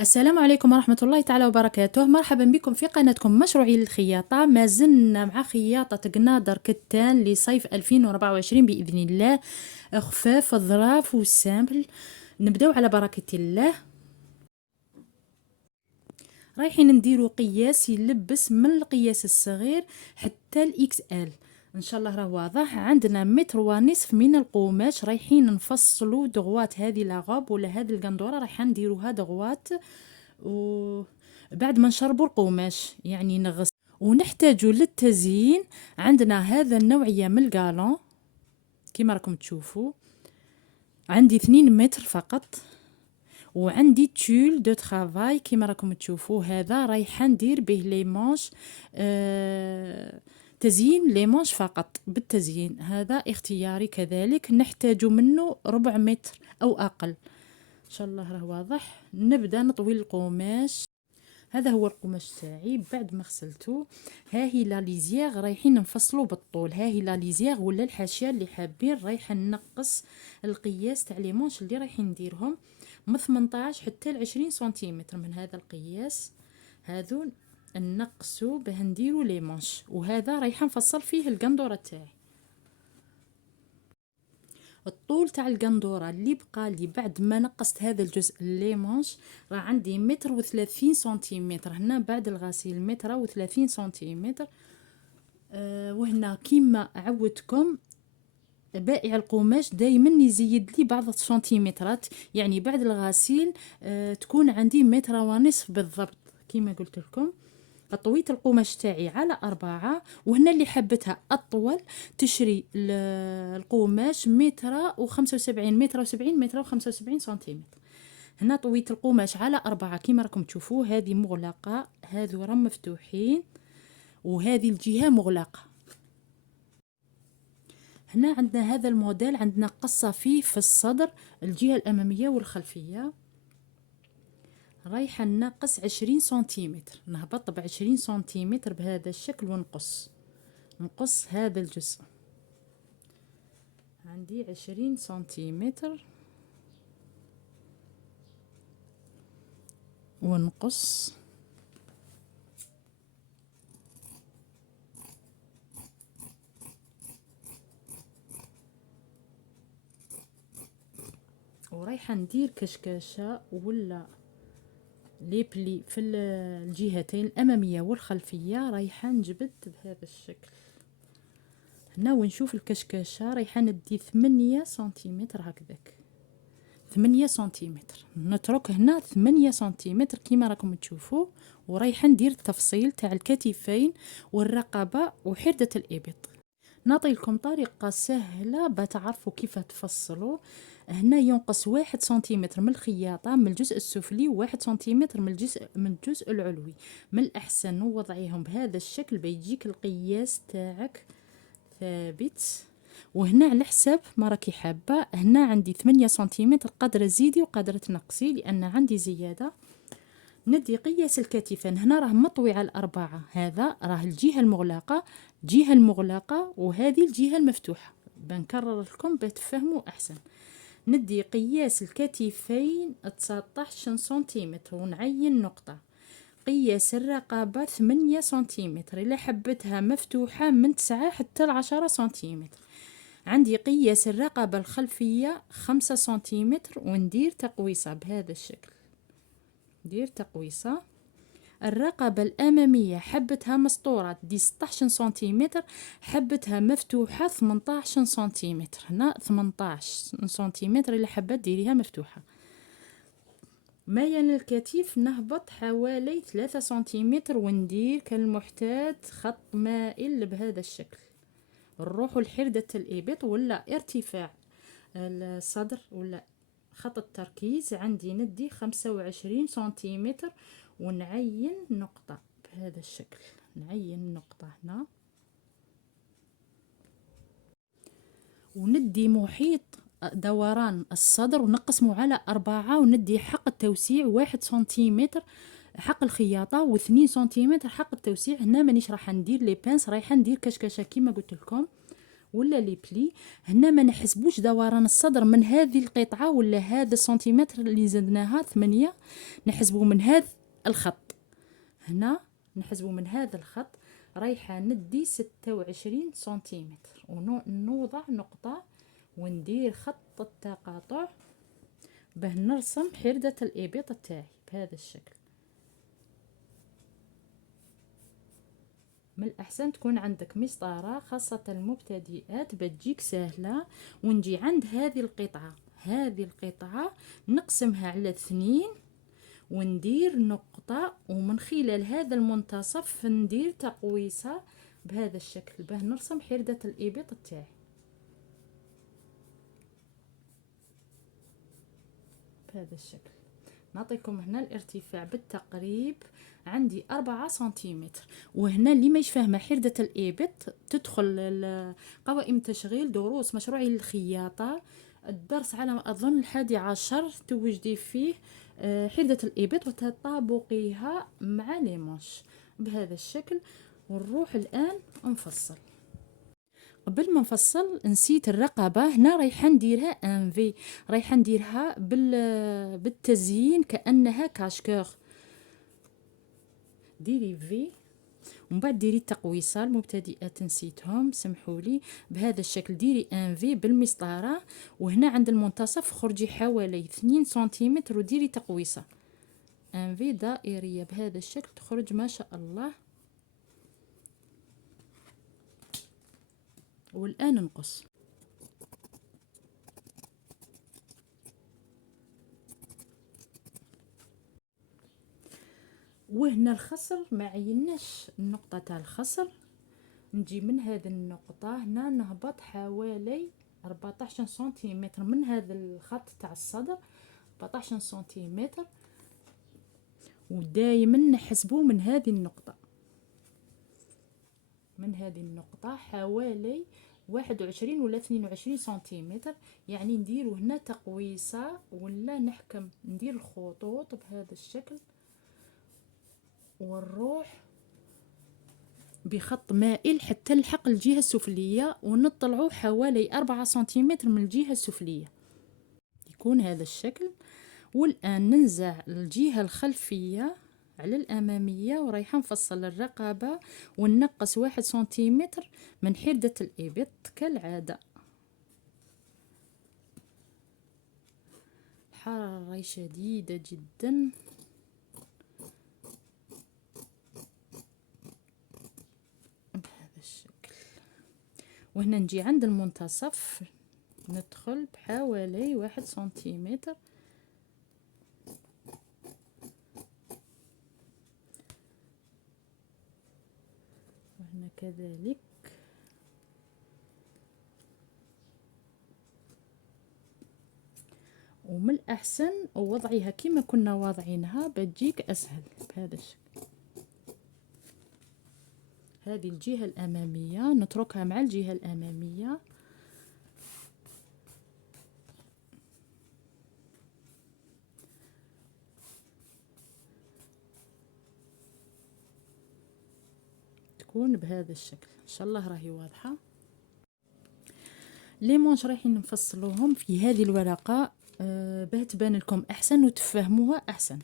السلام عليكم ورحمة الله تعالى وبركاته. مرحبا بكم في قناتكم مشروعي للخياطة. ما زلنا مع خياطة قنادر كتان لصيف 2024 بإذن الله. خفاف ظراف وسامبل. نبداو على بركة الله. رايحين نديرو قياس يلبس من القياس الصغير حتى الاكس ال. ان شاء الله راه واضح. عندنا متر ونصف من القماش. رايحين نفصلوا دغوات هذه لاغوب ولا هذه القندوره رايح نديروها دغوات، وبعد ما نشربوا القماش يعني نغسل. ونحتاجوا للتزيين عندنا هذا النوعية من القالون كما راكم تشوفوا. عندي 2 متر فقط، وعندي تول دو ترافاي كما راكم تشوفوا. هذا رايحه ندير به لي مانش، تزيين لي مانش فقط بالتزيين. هذا اختياري كذلك. نحتاج منه 4 متر او اقل. ان شاء الله راه واضح. نبدا نطوي القماش. هذا هو القماش تاعي بعد ما غسلته. ها هي لا ليزيير رايحين نفصلوا بالطول. ها هي لا ليزيير ولا الحاشيه اللي حابين. رايحه نقص القياس تاع لي مونش اللي رايحين نديرهم من 18 حتى ل 20 سنتيمتر من هذا القياس. هذو نقصوا باه نديروا لي مونش، وهذا رايحه نفصل فيه القندوره تاعي. الطول تاع القندوره اللي بقى لي بعد ما نقصت هذا الجزء لي مونش راه عندي متر و30 سنتيمتر. هنا بعد الغسيل متر و30 سنتيمتر. وهنا كيما عودتكم بائع القماش دائما يزيد لي بعض السنتيمترات، يعني بعد الغسيل تكون عندي متر ونصف بالضبط. كيما قلت لكم طويت القماش تاعي على 4، وهنا اللي حبتها أطول تشري القماش متر و75 متر و70 متر و75 سنتيمتر. هنا طويت القماش على 4 كيما راكم تشوفوا. هذه مغلقة، هذو راهم مفتوحين، وهذه الجهة مغلقة. هنا عندنا هذا الموديل، عندنا قصة فيه في الصدر الجهة الأمامية والخلفية. رايحة نقص 20 سنتيمتر، نهبط ب20 سنتيمتر بهذا الشكل نقص هذا الجزء. عندي 20 سنتيمتر ونقص. ورايحة ندير كشكاشة ولا لي بلي في الجهتين الأمامية والخلفية. رايحة نجبد بهذا الشكل هنا ونشوف الكشكاشة. رايحة ندي 8 سنتيمتر هكذاك، 8 سنتيمتر. نترك هنا 8 سنتيمتر كيما راكم تشوفوا. ورايحة ندير التفصيل تاع الكتفين والرقبة وحردة الإبط. نعطي لكم طريقة سهلة بتعرفوا كيف تفصلوا. هنا ينقص 1 سنتيمتر من الخياطة من الجزء السفلي، و1 سنتيمتر من الجزء العلوي. من الأحسن نوضعيهم بهذا الشكل بيجيك القياس تاعك ثابت. وهنا على حساب ما راكي حابة. هنا عندي 8 سنتيمتر، قادرة تزيدي وقادرة تنقصي لأن عندي زيادة. ندي قياس الكتفين. هنا راه مطوي على 4. هذا راه الجهة المغلقة، الجهة المغلقة، وهذه الجهة المفتوحة. بنكرر لكم بتفهموا أحسن. ندي قياس الكتفين 19 سنتيمتر ونعين نقطة. قياس الرقبة 8 سنتيمتر، إلا حبتها مفتوحة من 9 حتى 10 سنتيمتر. عندي قياس الرقبة الخلفية 5 سنتيمتر، وندير تقويصة بهذا الشكل. ندير تقويصة. الرقبة الأمامية حبتها مسطورة دي 16 سنتيمتر، حبتها مفتوحة 18 سنتيمتر. هنا 18 سنتيمتر إلا حبت ديريها مفتوحة. ميل الكتف نهبط حوالي 3 سنتيمتر، وندير كالمحتاج خط مائل بهذا الشكل. نروحوا لحردة الإبط ولا ارتفاع الصدر ولا خط التركيز. عندي ندي 25 سنتيمتر ونعين نقطة بهذا الشكل. نعين نقطة هنا، وندي محيط دوران الصدر ونقسمه على 4، وندي حق التوسيع 1 سنتيمتر حق الخياطة و2 سنتيمتر حق التوسيع. هنا مانيش راح ندير لي بانس، رايحة ندير كشكشة كيما قلت لكم. ولا لي بلي. هنا ما نحسبوش دوران الصدر من هذه القطعة ولا هذا السنتيمتر اللي زدناها 8، نحسبو من هذا الخط. هنا نحسبو من هذا الخط رايحة ندي 26 سنتيمتر، ونوضع نقطة وندير خط التقاطع باه نرسم حردة الإبط تاعي بهذا الشكل. من الأحسن تكون عندك مسطرة خاصة المبتدئات بتجيك سهلة. ونجي عند هذه القطعة نقسمها على 2 وندير نقطة، ومن خلال هذا المنتصف ندير تقويصة بهذا الشكل باه نرسم حردة الإبط تاعي بهذا الشكل. نعطيكم هنا الارتفاع بالتقريب عندي 4 سنتيمتر. وهنا اللي مايش فاهمه حردة الإبط تدخل قوائم تشغيل دروس مشروعي للخياطة، الدرس على ما أظن 11 توجدي فيه حردة الإبط وتطابقيها مع ليمونش بهذا الشكل. ونروح الآن نفصل. قبل ما نفصل نسيت الرقبة، هنا رايحة نديرها ان في، رايحة نديرها بالتزيين كأنها كاشكور. ديري في ومن بعد ديري التقويصة. المبتدئات نسيتهم سمحولي. بهذا الشكل ديري ان في بالمسطرة، وهنا عند المنتصف خرجي حوالي 2 سنتيمتر وديري تقويصة ان في دائرية بهذا الشكل تخرج ما شاء الله. والآن نقص. وهنا الخصر ما عيناش النقطة تاع الخصر، نجي من هذه النقطة هنا نهبط حوالي 14 سنتيمتر من هذا الخط تاع الصدر، 14 سنتيمتر. ودايما نحسبو من هذه النقطة، من هذه النقطة حوالي 21 ولا 22 سنتيمتر. يعني نديرو هنا تقويصة ولا نحكم ندير الخطوط بهذا الشكل، ونروح بخط مائل حتى نلحق الجهة السفلية ونطلعو حوالي 4 سنتيمتر من الجهة السفلية، يكون هذا الشكل. والآن ننزع الجهة الخلفية على الأمامية ورايحة نفصل الرقبة وننقص 1 سنتيمتر من حردة الإبط كالعادة. الحرارة شديدة جدا. بهذا الشكل. وهنا نجي عند المنتصف ندخل بحوالي 1 سنتيمتر. وهنا كذلك. ومن الأحسن وضعيها كما كنا واضعينها بتجيك أسهل بهذا الشكل. هذه الجهة الأمامية نتركها مع الجهة الأمامية. تكون بهذا الشكل إن شاء الله راهي واضحة. لي مونش رايحين نفصلوهم في هذه الورقة باه تبان لكم أحسن وتفهموها أحسن.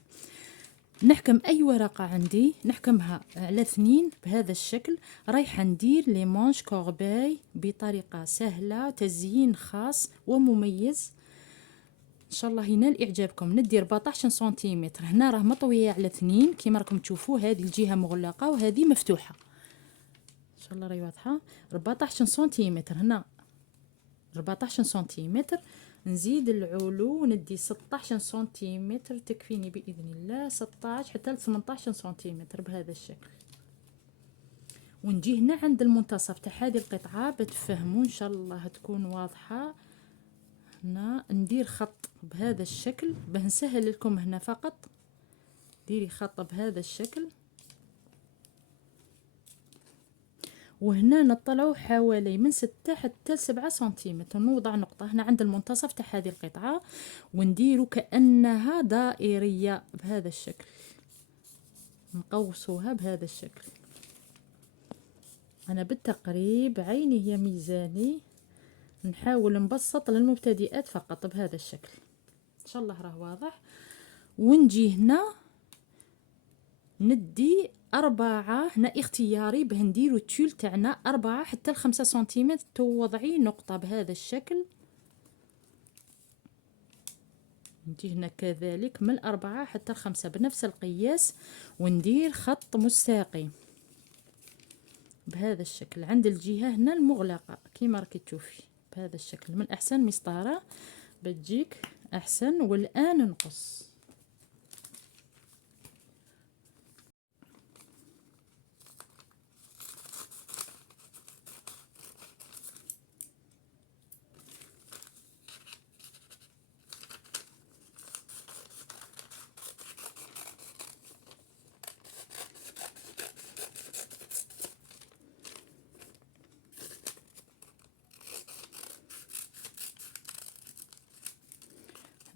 نحكم أي ورقة عندي نحكمها على 2 بهذا الشكل. رايحة ندير لي مونش كورباي بطريقة سهلة، تزيين خاص ومميز ان شاء الله ينال اعجابكم. ندي 14 سنتيمتر. هنا راه مطويه على 2 كيما راكم تشوفوا، هذه الجهه مغلقه وهذه مفتوحه ان شاء الله راهي واضحه. 14 سنتيمتر هنا، 14 سنتيمتر. نزيد العلو ندي 16 سنتيمتر تكفيني باذن الله، 16 حتى ل 18 سنتيمتر بهذا الشكل. ونجي هنا عند المنتصف تاع هذه القطعه بتفهموا ان شاء الله تكون واضحه. هنا ندير خط بهذا الشكل باه نسهل لكم. هنا فقط ديري خط بهذا الشكل، وهنا نطلعوا حوالي من 6 حتى 7 سنتيمتر. نوضع نقطة هنا عند المنتصف تاع هذه القطعة ونديروا كأنها دائرية بهذا الشكل، نقوسوها بهذا الشكل. انا بالتقريب عيني هي ميزاني، نحاول نبسط للمبتدئات فقط بهذا الشكل. ان شاء الله راه واضح. ونجي هنا ندي 4 هنا اختياري باه نديرو التول تاعنا 4 حتى ل5 سنتيمتر. توضعي نقطة بهذا الشكل، نجي هنا كذلك من 4 حتى ل5 بنفس القياس، وندير خط مستقيم بهذا الشكل عند الجهة هنا المغلقة كيما راكي تشوفي بهذا الشكل. من الأحسن مسطرة بتجيك أحسن. والآن نقص.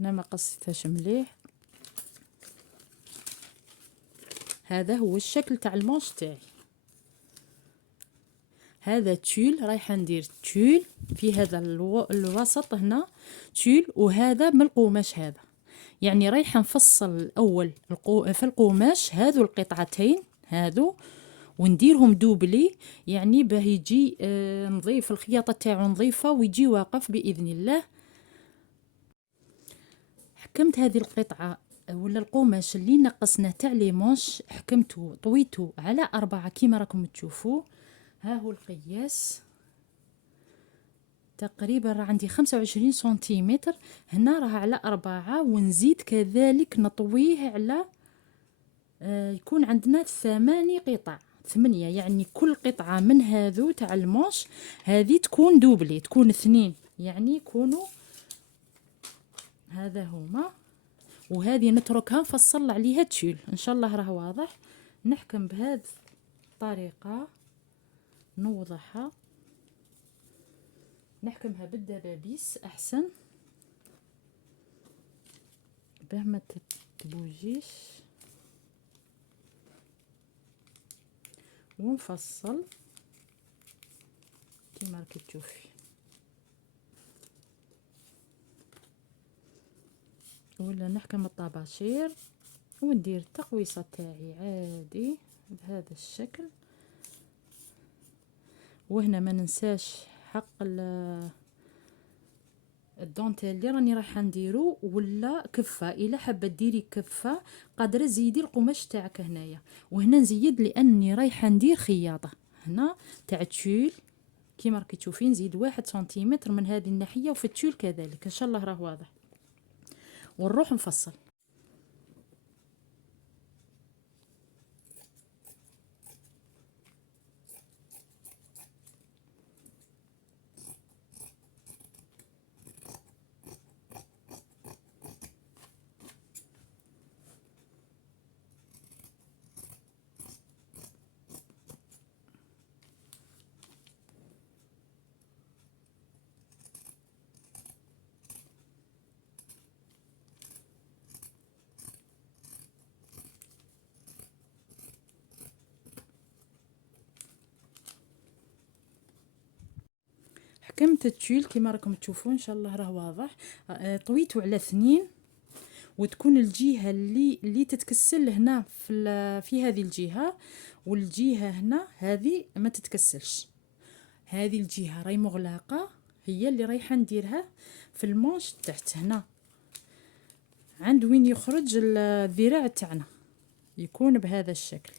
هنا ما قصيتهاش مليح. هذا هو الشكل تاع المانش تاعي. هذا تول رايحه ندير تول في هذا الوسط هنا تول، وهذا من القماش هذا. يعني رايحه نفصل الاول في القماش هذو القطعتين هذو ونديرهم دوبلي، يعني باه يجي نظيف الخياطه تاعو نظيفه ويجي واقف باذن الله. حكمت هذه القطعه ولا القماش اللي نقصناه تاع لي مونش، حكمته طويته على 4 كيما راكم تشوفوا. ها هو القياس تقريبا راه عندي 25 سنتيمتر، هنا راه على 4. ونزيد كذلك نطويه على يكون عندنا 8 قطع 8، يعني كل قطعة من هذو تاع المانش هذه تكون دوبلي، تكون 2، يعني يكونوا هذا هما. وهذه نتركها نفصل عليها تشيل ان شاء الله راه واضح. نحكم بهذه الطريقة نوضحها، نحكمها بالدبابيس احسن باه ما تبوجيش. ونفصل كيما راكي تشوفي. ولا نحكم الطباشير وندير التقويصه تاعي عادي بهذا الشكل. وهنا ما ننساش حق الدونتيل اللي راني رايحه نديرو، ولا كفه الا حابه ديري كفه قادره زيدي القماش تاعك هنايا. وهنا نزيد لاني رايحه ندير خياطه هنا تاع تشول كيما راكي تشوفين. نزيد 1 سنتيمتر من هذه الناحيه وفي التشول كذلك ان شاء الله راه واضح. ونروح نفصل. حكمت التشول كيما راكم تشوفون ان شاء الله راه واضح. طويته على 2، وتكون الجهه اللي تتكسل هنا في هذه الجهه، والجهه هنا هذه ما تتكسلش. هذه الجهه راهي مغلقه هي اللي رايحه نديرها في المانش تحت هنا عند وين يخرج الذراع تاعنا يكون بهذا الشكل.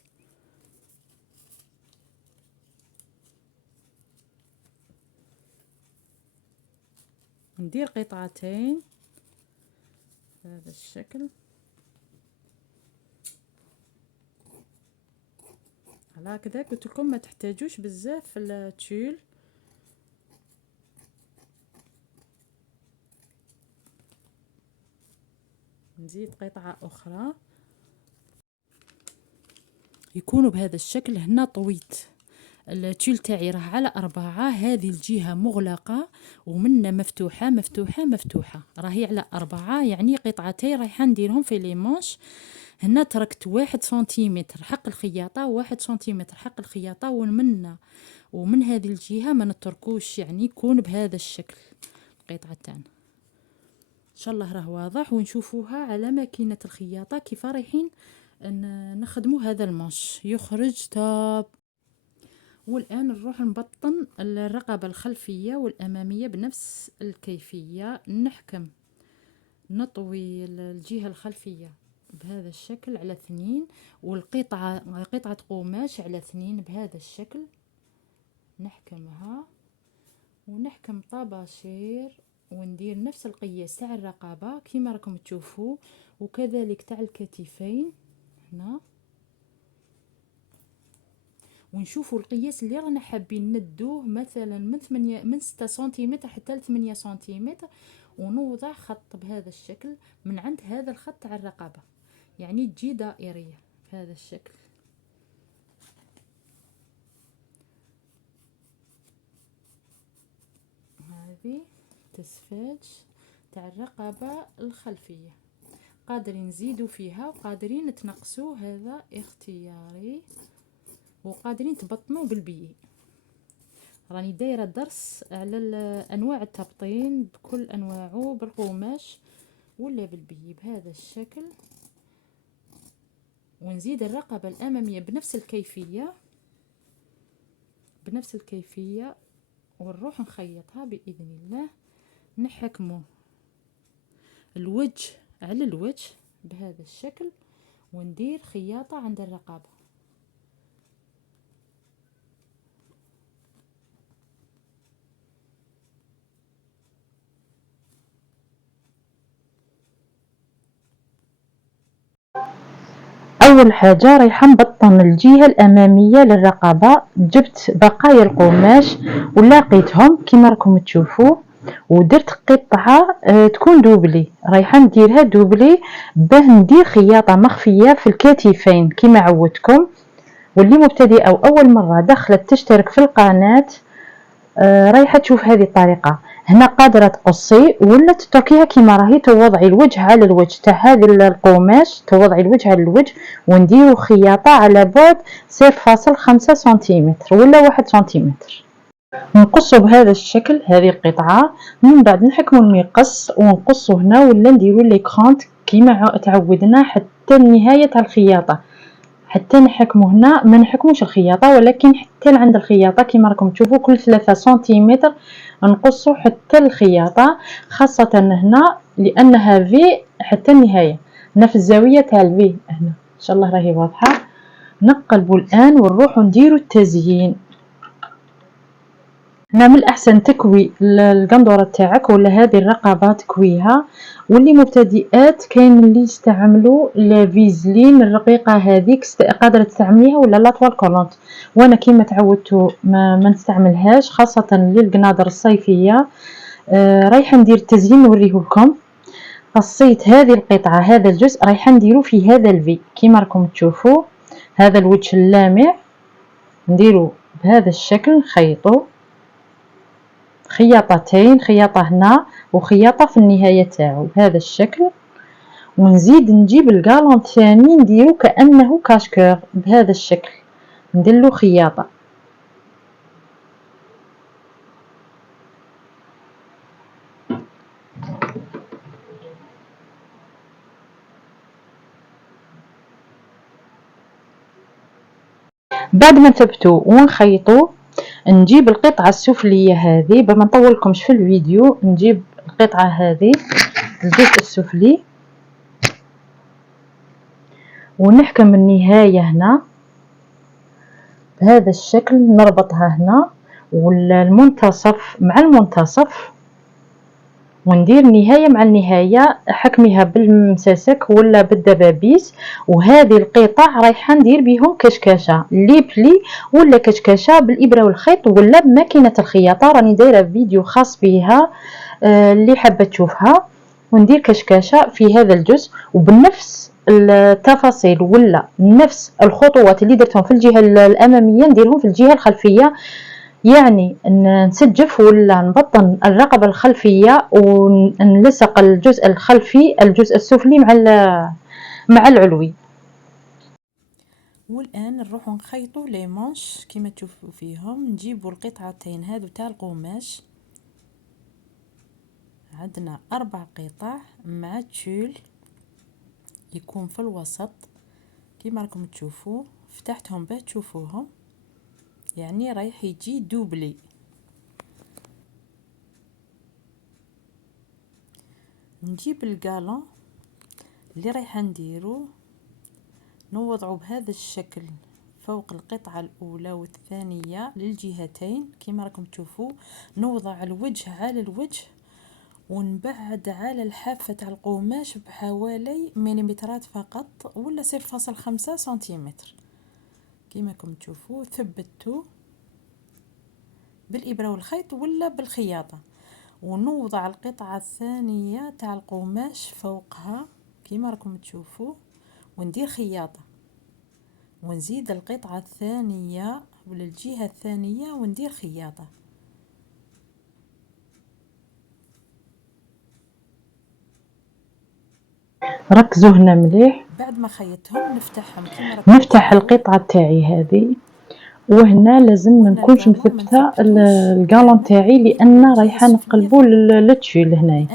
ندير قطعتين بهذا الشكل على كذا. قلت لكم ما تحتاجوش بزاف في التول. نزيد قطعة أخرى يكونوا بهذا الشكل. هنا طويت التول تاعي راه على 4، هذه الجهة مغلقة ومنها مفتوحة مفتوحة مفتوحة، راهي على 4، يعني قطعتين رايحة نديرهم في لي مانش. هنا تركت 1 سنتيمتر حق الخياطة و1 سنتيمتر حق الخياطة، ومن هذه الجهة ما نتركوش، يعني يكون بهذا الشكل القطعة تاعنا. ان شاء الله راه واضح، ونشوفوها على ماكينة الخياطة كيف رايحين نخدموا هذا المانش يخرج توب. والآن نروح نبطن الرقبة الخلفية والأمامية بنفس الكيفية. نحكم نطوي الجهة الخلفية بهذا الشكل على 2، قطعة قماش على 2 بهذا الشكل. نحكمها ونحكم طباشير وندير نفس القياس تاع الرقبة كما راكم تشوفوا، وكذلك تاع الكتفين هنا. ونشوفوا القياس اللي رانا حابين ندوه مثلا من 6 سنتيمتر حتى ل 8 سنتيمتر، ونوضع خط بهذا الشكل من عند هذا الخط تاع الرقبة، يعني تجي دائرية بهذا الشكل. هذه تسفاج تاع الرقبة الخلفية، قادرين نزيدوا فيها وقادرين نتنقصوا، هذا اختياري، وقادرين تبطنوا بالبي. راني دايره درس على انواع التبطين بكل انواعه، بالقماش ولا بالبي بهذا الشكل. ونزيد الرقبه الاماميه بنفس الكيفيه ونروح نخيطها باذن الله. نحكموا الوجه على الوجه بهذا الشكل، وندير خياطه عند الرقبه. اول حاجه رايحه نبطن الجهه الاماميه للرقبه. جبت بقايا القماش ولاقيتهم كما راكم تشوفوا، ودرت قطعه تكون دوبلي، رايحه نديرها دوبلي باه ندير خياطه مخفيه في الكتفين كما عودتكم. واللي مبتدئه او اول مره دخلت تشترك في القناه رايحه تشوف هذه الطريقه. هنا قادره تقصي ولا تتركيها كما راهي، توضعي الوجه على الوجه تاع هذه القماش، توضعي الوجه على الوجه ونديروا خياطه على بعد 0.5 سنتيمتر ولا 1 سنتيمتر. نقصوا بهذا الشكل هذه القطعه، من بعد نحكموا المقص ونقصوا هنا ولا نديروا لي كرونت كما تعودنا حتى النهايه تاع الخياطه، حتى نحكموا هنا ما نحكموش الخياطه، ولكن حتى عند الخياطه كما راكم تشوفوا كل 3 سنتيمتر نقصوا حتى الخياطه، خاصه هنا لانها في حتى النهايه، هنا في الزاويه تاع الفي هنا. ان شاء الله راهي واضحه. نقلبوا الان ونروحوا نديروا التزيين. هنا من الاحسن تكوي القندوره تاعك ولا هذه الرقبه تكويها، واللي مبتدئات كاين اللي يستعملوا الفيزلين الرقيقه هذيك قادره تستعمليها ولا لاطوال كولونت، وانا كيما تعودتوا ما نستعملهاش خاصه للقنادر الصيفيه. رايحه ندير التزيين نوريه لكم. قصيت هذه القطعه، هذا الجزء رايحه نديرو في هذا الفي كيما راكم تشوفوا، هذا الوجه اللامع نديرو بهذا الشكل، نخيطو خياطتين، خياطه هنا وخياطه في النهايه تاعو بهذا الشكل، ونزيد نجيب القالون الثاني نديرو كانه كاشكور بهذا الشكل، نديرلو خياطه. بعد ما نثبتو ونخيطو نجيب القطعه السفليه هذه، بما نطولكمش في الفيديو نجيب القطعه هذه الجزء السفلي ونحكم النهايه هنا بهذا الشكل، نربطها هنا والمنتصف مع المنتصف، وندير النهايه مع النهايه، حكميها بالمساسك ولا بالدبابيس. وهذه القطع رايحه ندير بهم كشكاشه لي بلي ولا كشكاشه بالابره والخيط ولا بماكينه الخياطه، راني دايره فيديو خاص بها اللي حابه تشوفها. وندير كشكاشه في هذا الجزء وبنفس التفاصيل ولا نفس الخطوات اللي درتهم في الجهه الاماميه نديرهم في الجهه الخلفيه، يعني نسجف ولا نبطن الرقبه الخلفيه ونلصق الجزء الخلفي الجزء السفلي مع العلوي. والان نروحو نخيطو لي مانش كيما تشوفوا فيهم. نجيبوا القطعتين هادو تاع القماش، عندنا 4 قطع مع تشول يكون في الوسط كيما راكم تشوفوا. فتحتهم باه تشوفوهم، يعني رايح يجي دوبلي. نجيب القالون اللي رايحه نديرو، نوضعه بهذا الشكل فوق القطعة الأولى والثانية للجهتين كما راكم تشوفوا. نوضع الوجه على الوجه ونبعد على الحافة تاع القماش بحوالي مليمترات فقط، ولا 0.5 سنتيمتر كما راكم تشوفوا. ثبتوا بالإبرة والخيط ولا بالخياطة، ونوضع القطعة الثانية تاع القماش فوقها كما راكم تشوفوا، وندير خياطة ونزيد القطعة الثانية ولا الجهة الثانية وندير خياطة. ركزوا هنا مليح. بعد ما خيطتهم نفتحهم كيما راكم نفتح القطعة تاعي هذه، وهنا لازم ما نكونش مثبته القالون تاعي لان رايحه نقلبوا للتشيل هنايا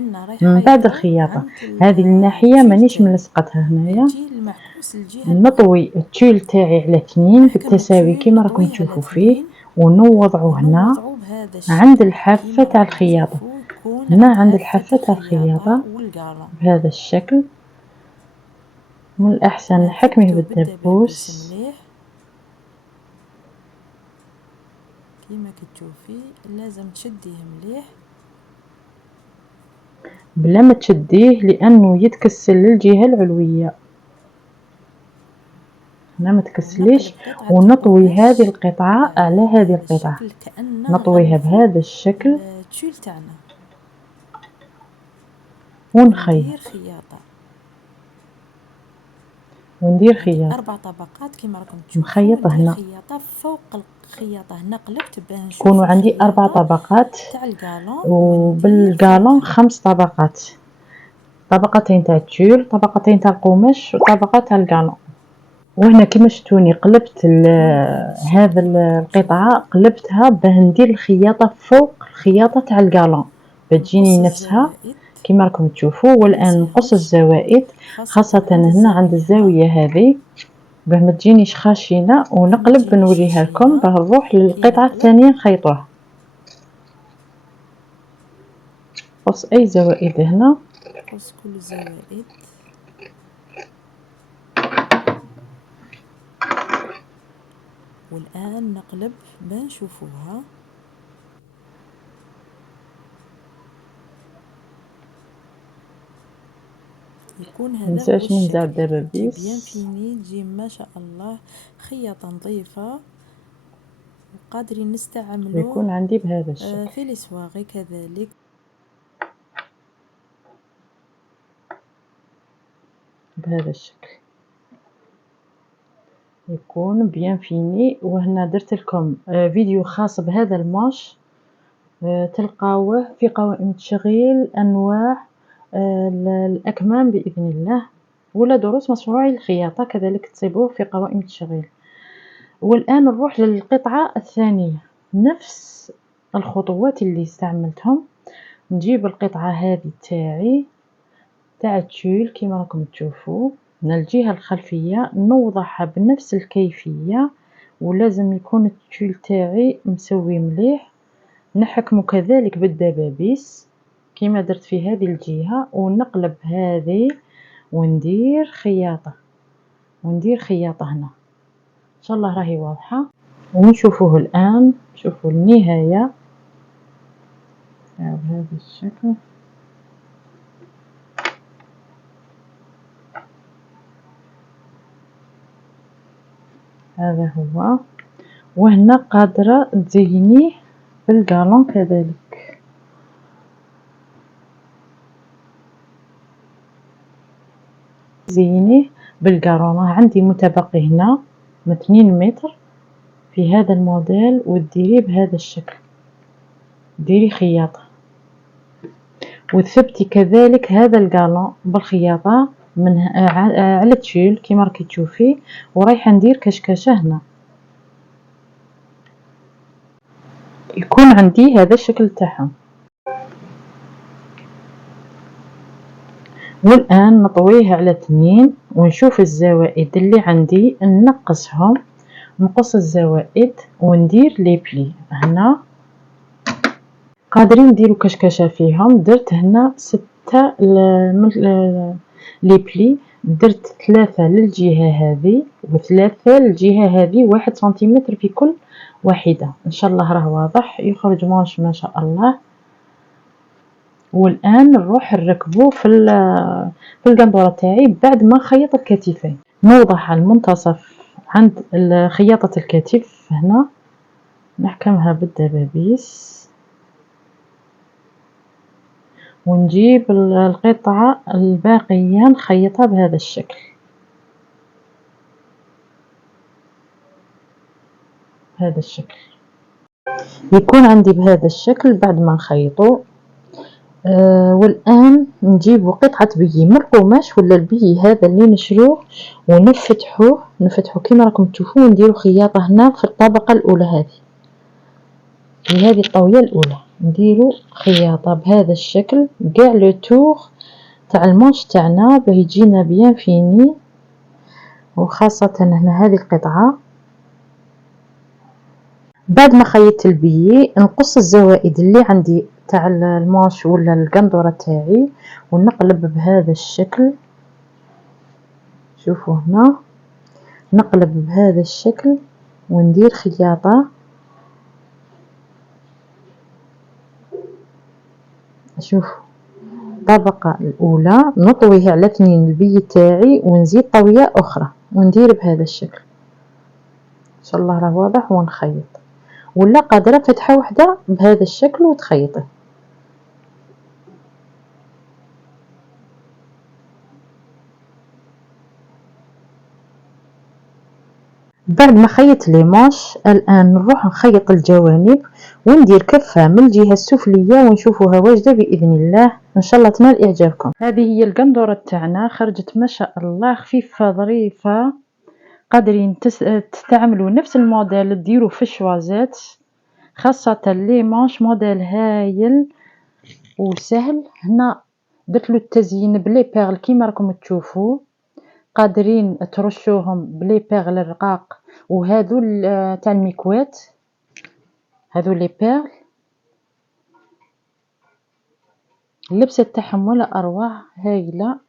من بعد الخياطه. هذه الناحيه مانيش ملصقتها هنايا. نطوي التشيل تاعي على 2 بالتساوي كما راكم تشوفوا فيه، ونوضعوا هنا عند الحافه تاع الخياطه. هنا عند الحافه تاع الخياطه بهذا الشكل. من الاحسن نحكمه بالدبوس كيما كتشوفي. لازم تشديه مليح بلا ما تشديه لانه يتكسل للجهه العلويه. هنا ما تكسليش. ونطوي هذه القطعه على هذه القطعه، نطويها بهذا الشكل ونخيط وندير خياطه 4 طبقات كما راكم تشوفوا. مخيطه هنا خياطه فوق الخياطه. هنا قلبت باه نشوف يكونوا عندي 4 طبقات تاع القالون، وبالقالون 5 طبقات، طبقتين تاع التول، طبقتين تاع القماش، وطبقه تاع القالون. وهنا كما شفتوني قلبت هذا القطعه قلبتها باه ندير الخياطه فوق الخياطه تاع القالون بتجيني نفسها كما راكم تشوفوا. والان نقص الزوائد خاصه هنا عند الزاويه هذه باه ما تجينيش خاشنه، ونقلب نوريها لكم باه نروح للقطعه الثانيه نخيطوها. قص اي زوائد هنا، قص كل الزوائد. والان نقلب باه نشوفوها. يكون هذا هو ننزع الشكل. الدبابيس بيان فيني، تجي ما شاء الله خياطه نظيفه وقادرين نستعملوه. يكون عندي بهذا الشكل في لي كذلك بهذا الشكل يكون بيان فيني. وهنا درت لكم فيديو خاص بهذا الماش، تلقاوه في قوائم التشغيل انواع الاكمام باذن الله، ولا دروس مشروعي للخياطه كذلك تصيبوه في قوائم التشغيل. والان نروح للقطعه الثانيه، نفس الخطوات اللي استعملتهم. نجيب القطعه هذه تاع التول كما راكم تشوفوا من الجهه الخلفيه، نوضعها بنفس الكيفيه، ولازم يكون التول تاعي مسوي مليح. نحكمه كذلك بالدبابيس كما درت في هذه الجهه، ونقلب هذه وندير خياطه هنا. ان شاء الله راهي واضحه. ونشوفوه الان، شوفوا النهايه بهذا الشكل. هذا هو. وهنا قادرة تزينيه بالقالون كذلك. زينيه بالقالون. عندي متبقي هنا 2 متر في هذا الموديل، وديريه بهذا الشكل. ديري خياطة وتثبتي كذلك هذا القالون بالخياطة من على التيل كيما راكي تشوفي، ورايحه ندير كشكشه هنا. يكون عندي هذا الشكل تاعهم. والآن نطويه على 2 ونشوف الزوائد اللي عندي نقصهم، نقص الزوائد وندير لي بلي. هنا قادرين نديرو كشكشه فيهم. درت هنا 6 لي بلي، درت 3 للجهه هذه و3 للجهه هذه، 1 سنتيمتر في كل واحده. ان شاء الله راه واضح، يخرج ماش ما شاء الله. والان نروح نركبو في القندوره تاعي بعد ما نخيط الكتفين. نوضح على المنتصف عند خياطه الكتف هنا، نحكمها بالدبابيس ونجيب القطعه الباقيه نخيطها بهذا الشكل. بهذا الشكل يكون عندي بهذا الشكل بعد ما نخيطه. والآن نجيب قطعة بي من القماش ولا البي هذا اللي نشروه ونفتحوه كما راكم تشوفوا، ونديروا خياطة هنا في الطبقة الأولى هذه، في هذه الطاوية الأولى نديروا خياطة بهذا الشكل كاع لو تور تاع المانش تاعنا باه يجينا بيان فيني. وخاصة هنا هذه القطعة بعد ما خيطت البي نقص الزوائد اللي عندي تاع المانش ولا القندوره تاعي ونقلب بهذا الشكل. شوفوا هنا نقلب بهذا الشكل وندير خياطه. شوفوا الطبقه الاولى نطويه على 2 البي تاعي ونزيد طويه اخرى وندير بهذا الشكل. ان شاء الله راه واضح. ونخيط ولا قادره فتحه وحده بهذا الشكل وتخيطي. بعد ما خيط لي مانش الان نروح نخيط الجوانب وندير كفه من الجهه السفليه ونشوفوها واجده باذن الله. ان شاء الله تنال اعجابكم. هذه هي القندوره تاعنا، خرجت ما شاء الله خفيفه ظريفه. قادرين تستعملوا نفس الموديل ديروا في الشوازات، خاصه لي مانش موديل هايل وسهل. هنا درت له التزيين بلي بيرل كيما راكم تشوفوا، قادرين ترشوهم بلي بيرل الرقاق وهذو تاع المكوات، هذو لي بيرل اللبسه تاعهم ولا اروع هايله.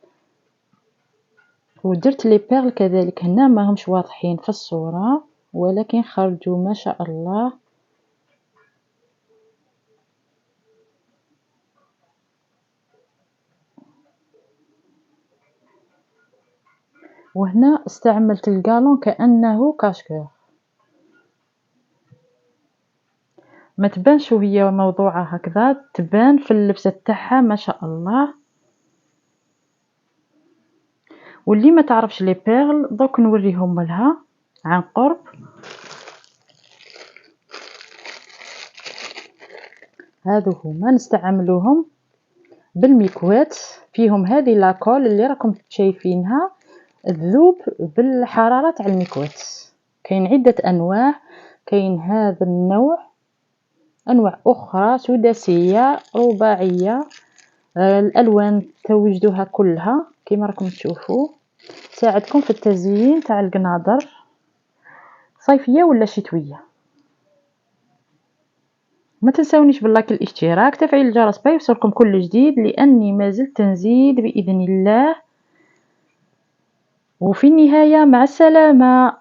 ودرت لي بيرل كذلك، هنا ما همش واضحين في الصوره ولكن خرجوا ما شاء الله. وهنا استعملت القالون كأنه كاشكور، ما تبانش وهي موضوعة هكذا، تبان في اللبسة تاعها ما شاء الله. واللي ما تعرفش لي بيرل دوك نوريهم لها عن قرب. هادو هما نستعملوهم بالمكوات، فيهم هذه لاكول اللي راكم شايفينها تذوب بالحرارة تاع المكوات. كاين عدة انواع، كاين هذا النوع، انواع اخرى سداسية رباعية، الالوان توجدوها كلها كما راكم تشوفوا، تساعدكم في التزيين تاع القناضر صيفية ولا شتوية. ما تنسونيش باللايك الاشتراك تفعيل الجرس باش يوصلكم كل جديد، لاني ما زلت نزيد باذن الله. وفي النهاية مع السلامة.